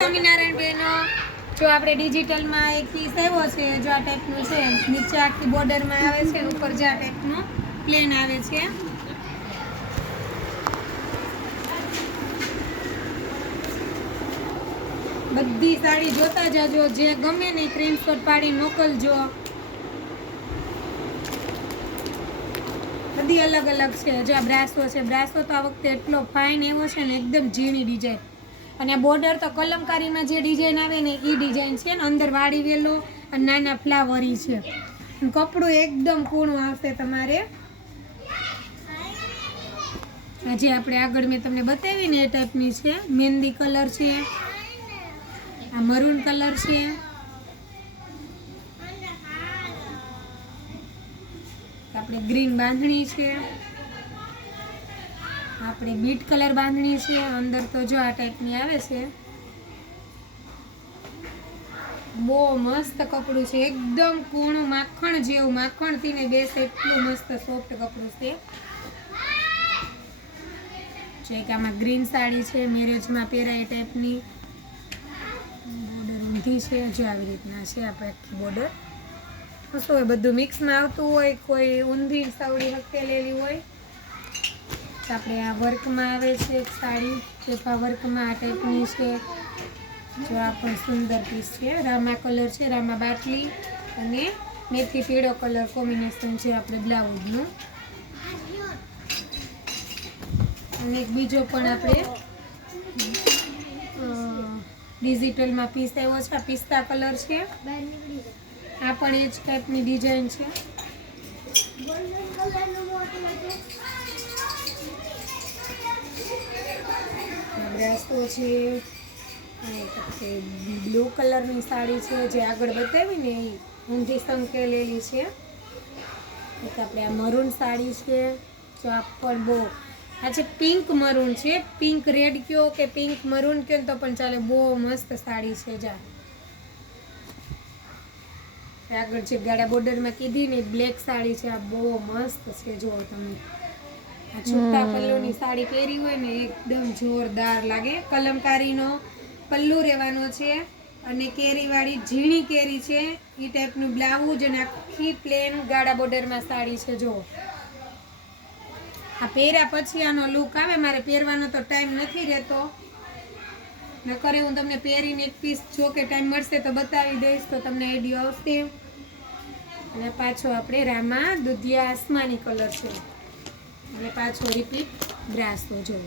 સ્વામિનારાયણ બહેનો, જો આપણે ડિજિટલમાં એક પીસ આવ્યો છે, જો આ ટાઈપનું છે, નીચે આખી બોર્ડરમાં આવે છે, ઉપર જે આ ટાઈપનું પ્લેન આવે છે. બધી સાડી જોતા જાજો, જે ગમે ને સ્ક્રીનશોટ પાડી મોકલજો. બધી અલગ અલગ છે. જો આ બ્રાસો છે, બ્રાસો તો આ વખતે એટલો ફાઇન એવો છે ને, એકદમ ઝીણી ડિઝાઇન. અને બોર્ડર તો કલમકારીમાં જે ડિઝાઇન આવે ને એ ડિઝાઇન છે ને, અંદર વાડી વેલો અને નાના ફ્લાવરી છે. કપડું એકદમ કૂણું આવશે તમારે. હજી આપણે આગળ મેં તમને બતાવી ને એ ટાઈપની છે. મહેંદી કલર છે, આ મરૂન કલર છે, આપણે ગ્રીન બાંધણી છે, આપણે બીટ કલર બાંધણી છે. અંદર તો જો આ ટાઈપની આવે છે. બહુ મસ્ત કપડું છે, એકદમ કૂણું માખણ જેવું, માખણથી ને બેસે એટલું મસ્ત સોફ્ટ કપડું છે. એક આમાં ગ્રીન સાડી છે, મેરેજમાં પહેરાય ટાઈપની. બોર્ડર ઊંધી છે, જો આવી રીતના છે આપણે આખી બોર્ડર. શું હોય, બધું મિક્સમાં આવતું હોય, કોઈ ઊંધી સાવડી હકેલેલી હોય. આપણે આ વર્કમાં આવે છે એક સાડી, પેપા વર્કમાં આ ટાઈપની છે. જો આ પણ સુંદર પીસ છે. રામા કલર છે, રામા બાટલી અને મેથી પીળો કલર કોમ્બિનેશન છે આપણે બ્લાઉઝનું. અને એક બીજો પણ આપણે ડિજિટલમાં પીસ આવ્યો છે. આ પિસ્તા કલર છે. આ પણ એ જ ટાઈપની ડિઝાઇન છે. બ્રાસો છે, બ્લુ કલરની સાડી છે, જે આગળ બતાવી ને એ ઊંધી સંકેલેલી છે. આપણે આ મરૂન સાડી છે, જો આ પણ બહુ આ છે પિંક મરૂન છે. પિંક રેડ કયો કે પિંક મરૂન કયો તો પણ ચાલે, બહુ મસ્ત સાડી છે. જા આગળ જે ગાળા બોર્ડરમાં કીધી ને બ્લેક સાડી છે, આ બહુ મસ્ત છે. જો તમે આ છૂટા પલ્લુની સાડી પહેરી હોય ને એકદમ જોરદાર લાગે. કલમકારીનો પલ્લુ રહેવાનો છે અને કેરીવાળી ઝીણી કેરી છે એ ટાઈપનું બ્લાઉઝ અને આખી પ્લેન ગાળા બોર્ડરમાં સાડી છે. જો આ પહેર્યા પછી આનો લુક આવે. મારે પહેરવાનો તો ટાઈમ નથી રહેતો, નકરે હું તમને પહેરીને એક પીસ જો કે ટાઈમ મળશે તો બતાવી દઈશ, તો તમને આઈડિયા આવશે. અને પાછો આપણે રામા દુધિયા આસમાની કલર છે, અને પાછો રિપીટ બ્રાસો. જો